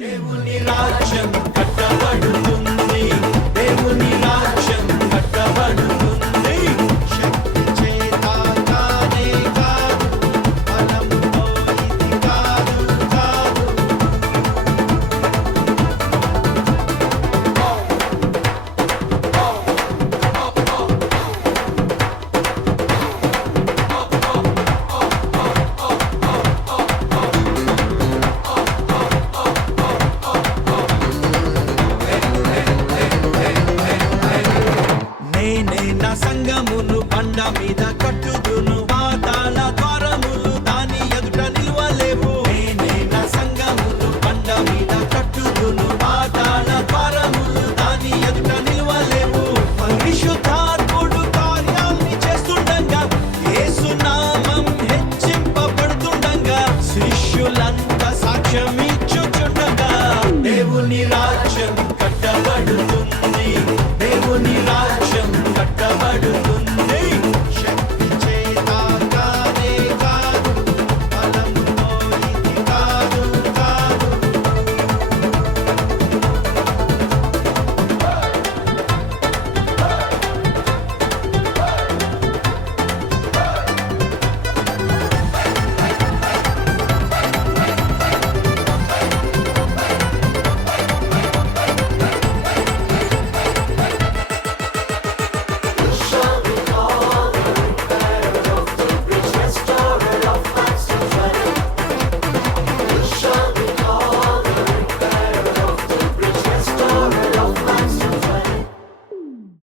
దేవుని రాజ్యం కట్టబడుతుంది, దేవుని రాజ్యం కట్టబడుతుంది. శక్తి చేత కానే కాదు, బలంతో ఇది కాదు కాదు. నేనే నా సంగమును బండ మీద కట్టుదును, పాతాళ ద్వారములు దాని ఎదుట నిలువలేవు. నేనే నా సంగమును బండ మీద కట్టుదును, పాతాళ ద్వారములు దాని ఎదుట నిలువలేవు. పరిశుద్ధాత్ముడు కార్యాన్ని చేస్తుండగా, యేసు నామం హెచ్చింపబడుతుండగా, శిష్యులంతా సాక్ష్యం ఇచ్చుచుండగా, దేవుని రాజ్యం కట్టబడుతుంది, దేవుని రాజ్యం కట్టబడుతుంది.